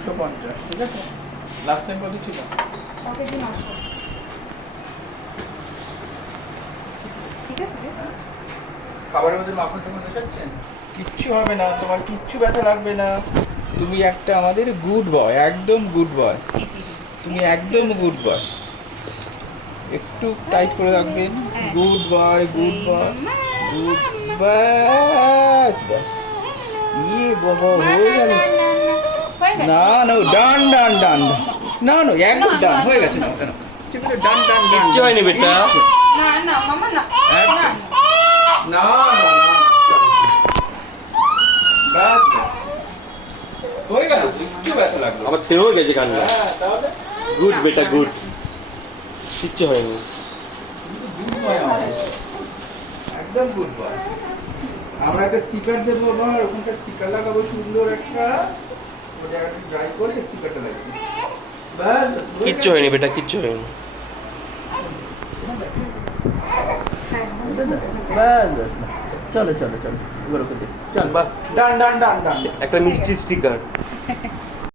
দুশো পঞ্চাশ ঠিক আছে? লাস্ট টাইম কত ছিল? খাবারের মধ্যে মাখন টাখন মেশাচ্ছেন? কিচ্ছু হবে না তোমার কিচ্ছু ব্যথা লাগবে না। তুমি একটা আমাদের গুড বয় একদম গুড বয় তুমি একদম গুড বয় একটু টাইট করে রাখবেন। Good boy good boy good. বাস বাস ইয়ে বাবা হয়ে গেল? না না ডান ডান ডান। না না একদম ডান হয়ে গেছে না। কেন চেপে ডান ডান ডান। কিচ্ছু হয়নি বেটা। না না মামা না না না। বাস হয়ে গেল কিচ্ছু ব্যথা লাগল। গেছে কান্না। হ্যাঁ গুড বেটা গুড। কিচ্ছু হয়নি। একদম গুড বয় আমরা একটা স্টিকার দেবো আবার ওখানকার স্টিকার লাগাবো সুন্দর একটা। ড্রাই করে স্টিকারটা লাগাবো কিচ্ছু হয়নি বেটা কিচ্ছু হয়নি। চলো চলো চলো চল বা ডান ডান ডান ডান। একটা মিষ্টি স্টিকার